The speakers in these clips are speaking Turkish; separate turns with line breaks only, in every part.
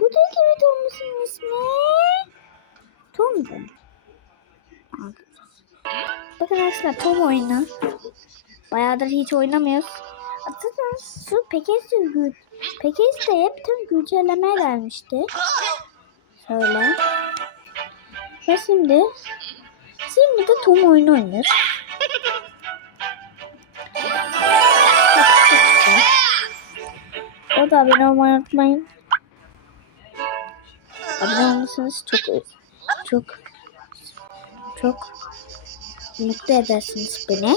Buradaki videomuzun ismi Tom'du. Bakın arkadaşlar Tom oyunu. Bayağıdır hiç oynamıyoruz. Hatırlıyorsunuz şu Pekes'te gü Pekes'te bütün güncellemeye gelmişti. Şöyle. Ve şimdi şimdi de Tom oyunu oynuyoruz. O da abone olmayı unutmayın. Abone olursanız çok çok çok mutlu edersiniz beni.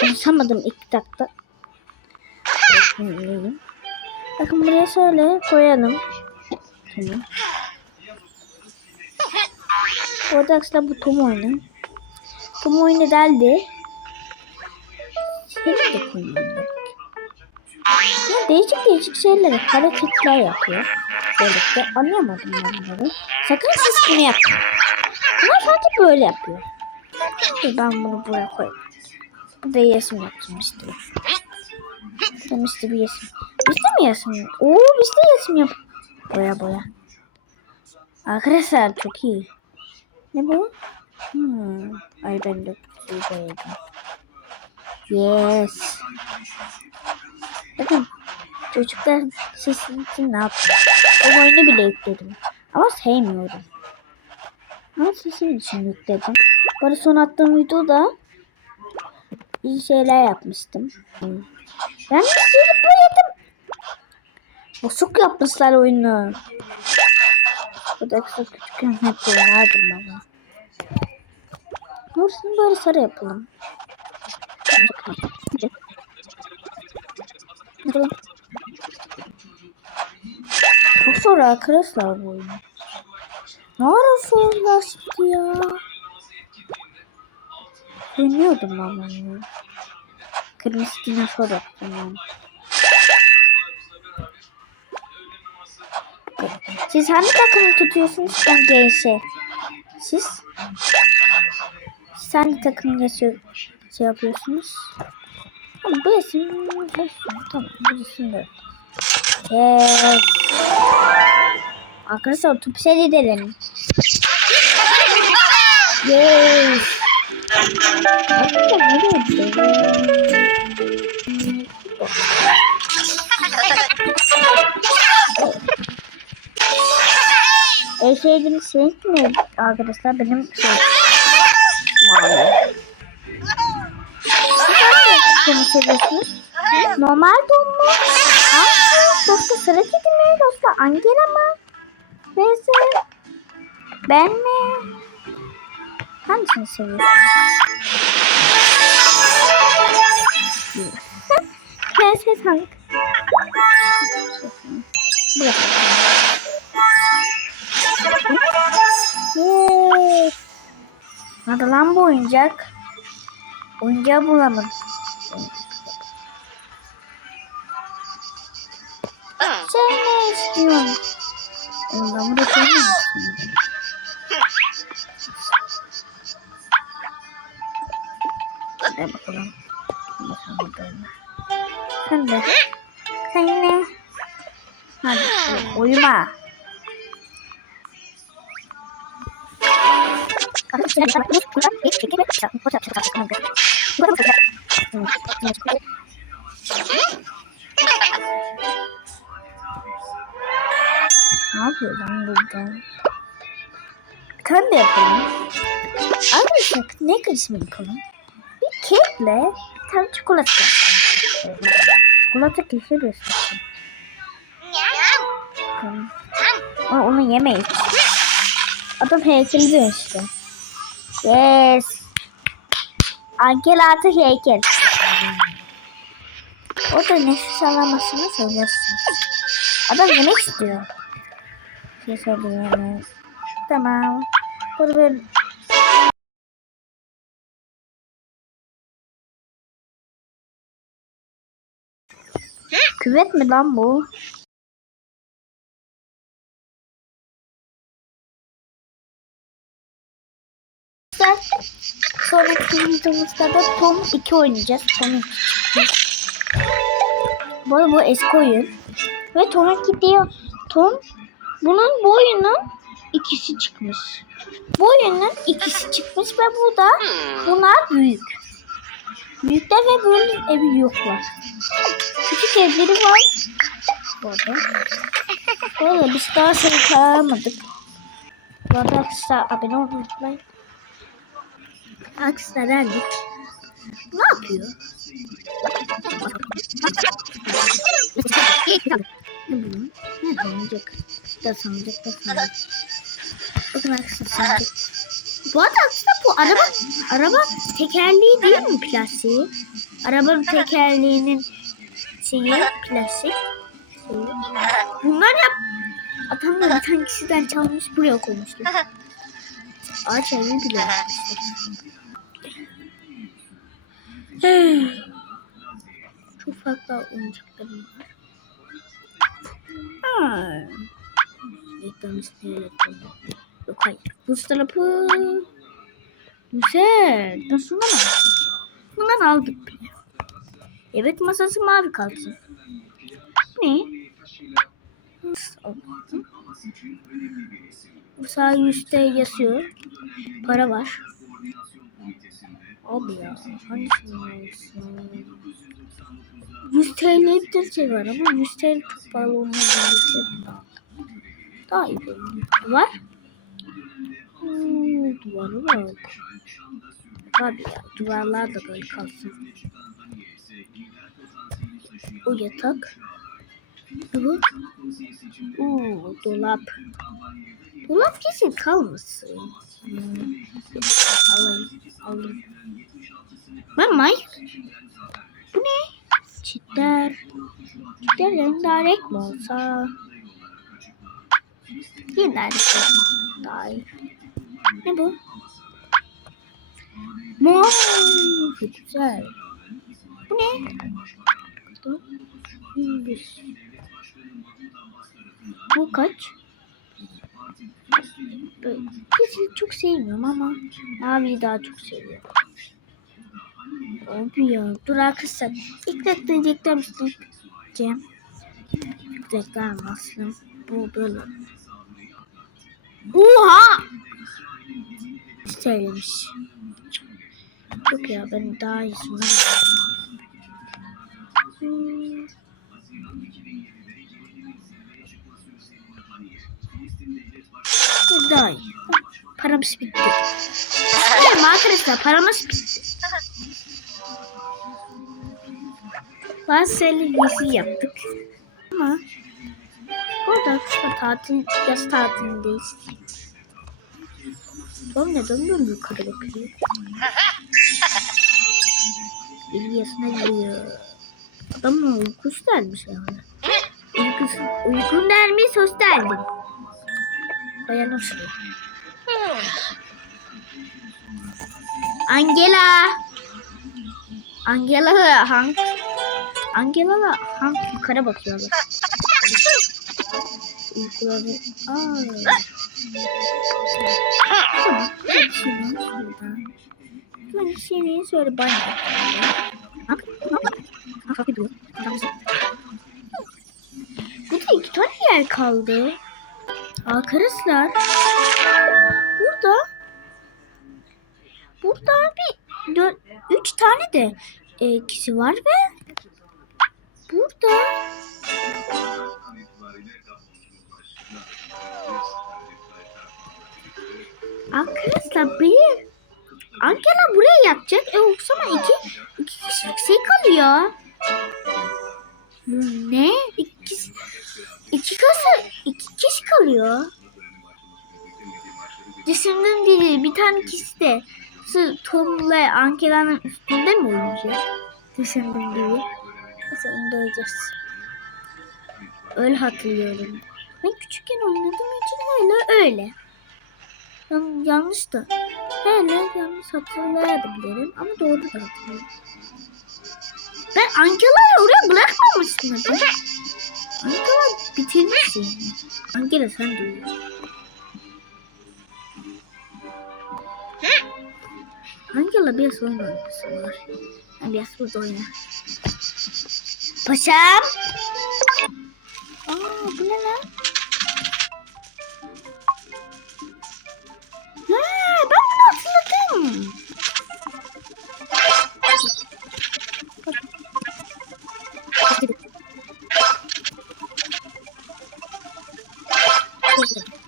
Konuşamadım ilk dakika. Bakın buraya şöyle koyalım. Tamam. Orada aslında bu Tom oyunu. Tom oyunu deldi. Hiç de değişik değişik şeyler, hareketler yapıyor. Böylelikle anlayamadım ben bunları. Sakın siz bunu yapmayın. Bunlar sadece böyle yapıyor. Dur ben bunu buraya koyayım. Bu da yesim yaptım işte. Demişti bir yesim. Biz de mi yesim? Oo biz de yesim yap. Boya boya. Arkadaşlar çok iyi. Ne bu? Hmm. Ay ben de şey boyadım. Yes. Bakın çocuklar sesin için ne yaptım? O oyunu bile yükledim. Ama sevmiyorum. Ama sesim için yükledim. Bari son attığım videoda iyi şeyler yapmıştım. Hmm. Ben silip boyadım. Bozuk yapmışlar oyunu. Bu da kısa küçükken hep oynardım baba. Nursunu böyle sarı yapalım. Bakalım. Zor arkadaşlar bu oyun. Ne ara zorlaştı ya? Bilmiyordum ben bunu. Kırmızı dinozor yaptım ben. Siz hangi takımı tutuyorsunuz? Ben GS. Siz? Siz hangi takımı yaşıyor, şey yapıyorsunuz? Tamam, bu isim. Tamam bu isim de. Yes. Arkadaşlar top seri. Yes. Nereye gidelim? En sevdiğiniz renk ne arkadaşlar? Benim şey. Seviyorsunuz? Normal don mu? Ha? Yoksa sıra kedi mi? Yoksa Angela mı? Neyse. Ben mi? Hangisini seviyorsun? Prenses? Burası. Yes. Nerede lan bu oyuncak? Oyuncağı bulamadım. Sen ne istiyorsun? Ondan da sen ne istiyorsun? Hadi bakalım. Bakalım bakalım. Sen de. Sen ne? Hadi uyuma. Ne yapıyor lan burada? Kan da yapalım. Arkadaşlar ne kısmı yapalım? Bir kekle bir tane çikolata. Çikolata kesin bir Bakalım. Ama onu yemeyiz. Adam heykeli dönüştü. Yes. Angel artık heykel. O da nefes alamasını söylersin. Adam yemek istiyor. Şey söylüyorum. Tamam. Bunu böyle Küvet mi lan bu? Arkadaşlar sonraki videomuzda da Tom 2 oynayacağız. Tom 2. Bu arada bu eski oyun. Ve Tom 2 diyor. Tom bunun boyunun ikisi çıkmış. Boyunun ikisi çıkmış ve bu da bunlar büyük. Büyükler ve böyle evi yoklar. Küçük evleri var. Bu arada. Bu arada biz daha seni çağırmadık. Bu arada arkadaşlar abone olmayı unutmayın. Arkadaşlar geldik. Ne yapıyor? Ne bu? Ne sanacak? Da sanacak da sanacak. Bakın arkadaşlar sanacak. Bu arada aslında bu araba araba tekerleği değil mi plastiği? Arabanın tekerleğinin şeyi plastik. Bunlar yap. Adam da bir tane kişiden çalmış buraya koymuştu. Ağaç evi bile yapmışlar. Çok farklı oyuncaklarım var. Ha. Reklam isteyerek Yok hayır. Buzdolabı. Güzel. Nasıl aldık? Bundan aldık bile. Evet masası mavi kalsın. Ne? Bu sağ üstte yazıyor. Para var. Abi ya hangisini alsın? 100 TL bir şey var ama 100 TL çok pahalı olmadığı için daha, iyi benim. Var. Hmm, duvarı var. Abi ya duvarlar da böyle kalsın. O yatak. Bu? Oo, dolap. Dolap kesin kalmasın. Hmm. Alayım, alayım. Ben May. Bu ne? Çitler. Çitler rengarenk mi olsa? Daha iyi. Ne bu? Mor. Güzel. Bu ne? Bu. Kaç? Kesin çok sevmiyorum ama maviyi daha çok seviyorum. Abi ya dur arkadaşlar. İlk reklam reklam isteyeceğim. Reklam aslında bu böyle. Oha! Söylemiş. Yok ya ben daha iyisini hmm. Daha iyi. Paramız bitti. Hayır arkadaşlar paramız bitti. Bazı şeyleri yaptık. Ama tatil, yaz tatilindeyiz. Oğlum neden böyle yukarı bakıyor? Bir yaşına giriyor. Adamın uykusu gelmiş yani. Uykusu, uykun gelmiş, hoş geldin. Dayanır şuraya. Angela. Angela Hank. Angela Hank yukarı bakıyorlar. Uykuları. Aa. Tamam. Bir şey. Hank. Hank gidiyor. Burada iki tane yer kaldı. Arkadaşlar. Burada Burada bir dört, üç tane de e, kişi var ve burada arkadaşlar bir Angela buraya yapacak. E yoksa iki, iki kişilik şey kalıyor. Ne? İki, iki kasa iki kişi kalıyor. Düşündüğüm değil. Bir tane kişi de şu Tom ve Angela'nın üstünde mi oynayacak? Düşündüğüm gibi. Neyse onu da oynayacağız. Öyle hatırlıyorum. Ben küçükken oynadığım için öyle öyle. Yan, yanlış da. Öyle yanlış hatırlayabilirim ama doğru da hatırlıyorum. Ben Angela'yı oraya bırakmamıştım. hadi. Angela bitirmişsin. Angela sen uyu. Angela biraz oynuyorsun var. Ben biraz burada oyna. Paşam. Aa bu ne lan? Thank you.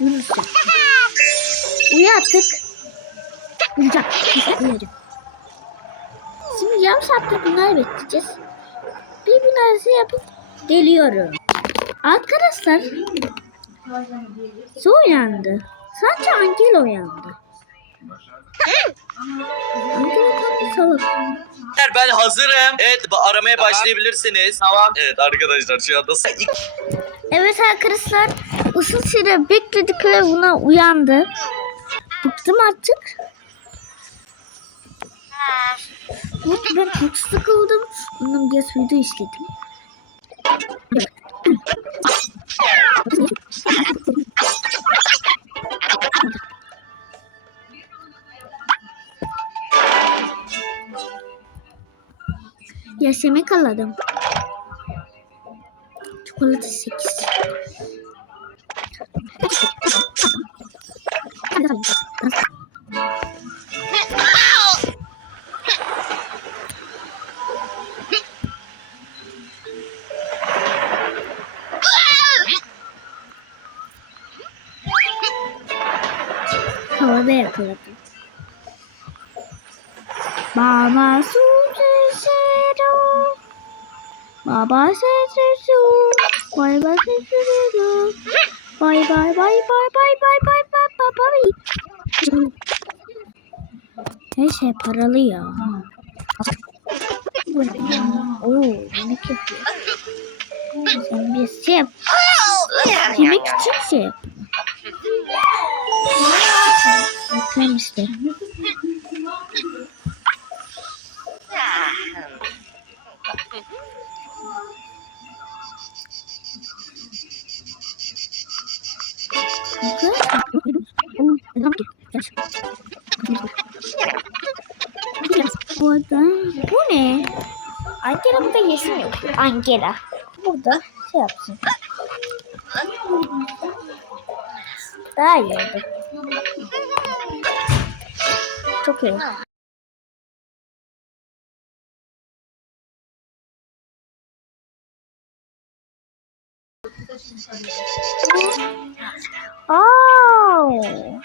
Yaptı. Uyu artık. Uyuyacağım. Uyuyacağım. Şimdi yarım saattir bunları bekleyeceğiz. Bir gün arası yapıp geliyorum. Arkadaşlar. Su uyandı. Sadece Angel uyandı. Angel tam bir salak.
Ben hazırım. Evet ba- aramaya başlayabilirsiniz. Tamam. Evet arkadaşlar şu anda
Evet arkadaşlar uzun süre bekledik ve buna uyandı. Bıktım artık. Ben çok sıkıldım. Ondan biraz video istedim. Yaşamı kaladım. Çikolata 8. Havada yakaladım. Baba su sesero. Baba sesero. Bay bay sesero. Bay bay bay bay bay bay bay bay bay bay. Her şey paralı ya. Ne? Oo, yemek yapıyor. Sen bir şey yap. Yemek için işte. Burada bu ne? Angela burada yesin yok. Angela. Burada şey yapsın. Daha iyi oldu. Çok iyi. Oh.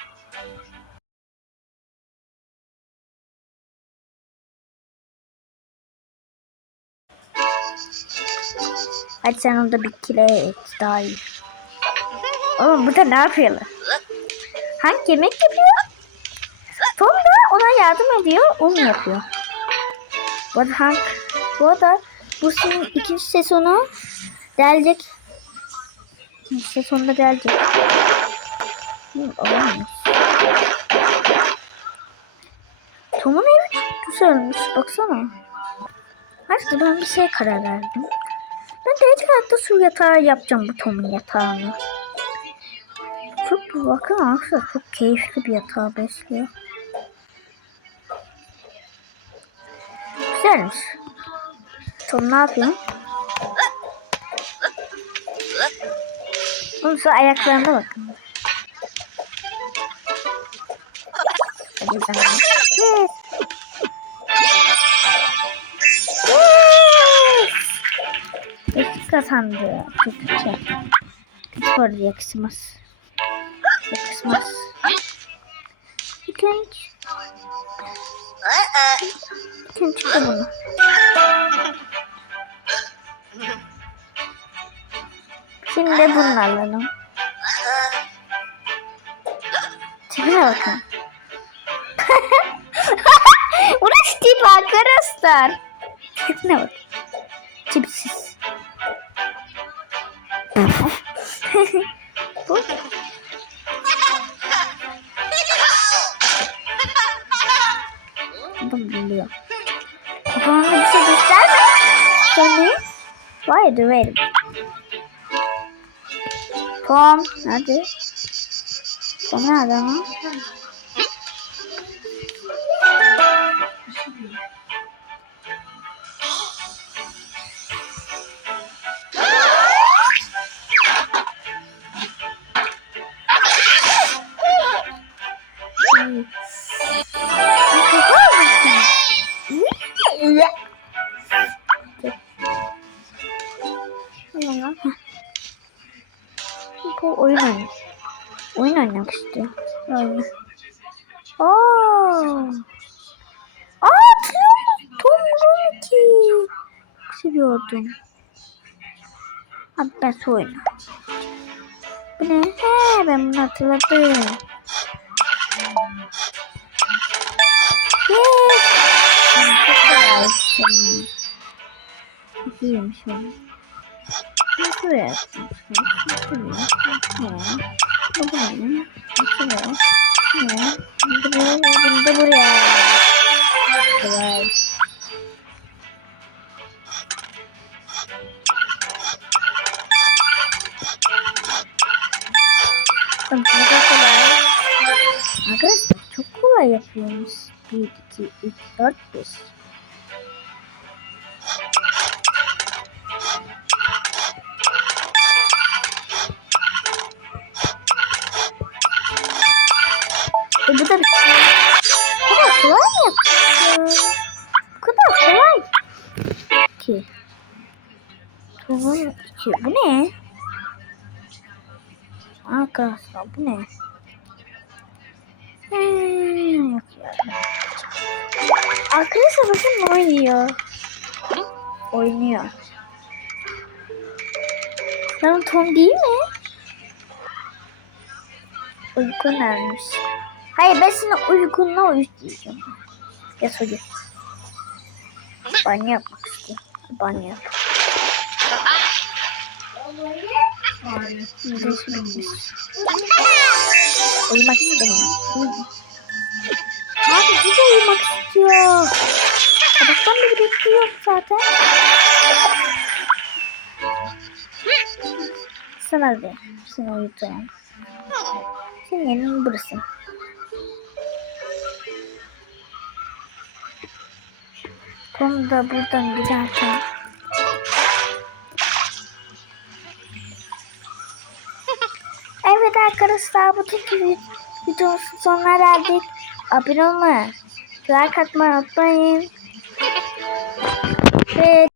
Hadi sen onda bir kile et daha iyi. Oğlum burada ne yapıyorlar? Hank yemek yapıyor. Da ona yardım ediyor. Onu yapıyor. Bu arada Hank bu arada bu senin ikinci sezonu gelecek. İkinci sezonda gelecek. Tom'un evi çok güzelmiş. Baksana. Artık ben bir şeye karar verdim. Ben de su yatağı yapacağım bu Tom'un yatağını. Çok bakın arkadaşlar çok keyifli bir yatağı besliyor. Güzelmiş. Tom ne yapayım? Bunun şu ayaklarına bak. Güzel. Yes. Eski kazandı. Kötüce. Böyle yakışmaz. Yakışmaz. İlginç. Kim çıktı bunu? Şimdi bunu alalım. Tipine bakın. Burası tip arkadaşlar. Tipine bak. Tipsiz. Döverim döverim. Tom hadi. Tom nerede lan? Seviyordum. Abi ben oynuyorum. Bu ne? He, ben bunu hatırladım. Yes. Çok iyiymiş oğlum. Nasıl yaptın? Nasıl yaptın? Bu ne? Nasıl yaptın? Ne? Bunu da buraya. Kolay. Arkadaşlar çok kolay yapıyoruz. 1, 2, 3, 4, 5. E bu da bir Bu kolay? Arkadaşlar bu ne? Hmm, yok ya. Arkadaşlar bakın oynuyor. Oynuyor. Lan Tom değil mi? Uyku nermiş? Hayır ben senin uykunla uyuyacağım. Gel hadi. Banyo yapmak istiyorum. Banyo yap. Uyumak istemiyorum. Abi bir de uyumak istiyor. Sabahtan beri bekliyor zaten. Sen hadi. Seni uyutayım. Senin yerin burası. Tom da buradan giderken Evet arkadaşlar bu tip videonun sonuna geldik. Abone olmayı, like atmayı unutmayın. Ve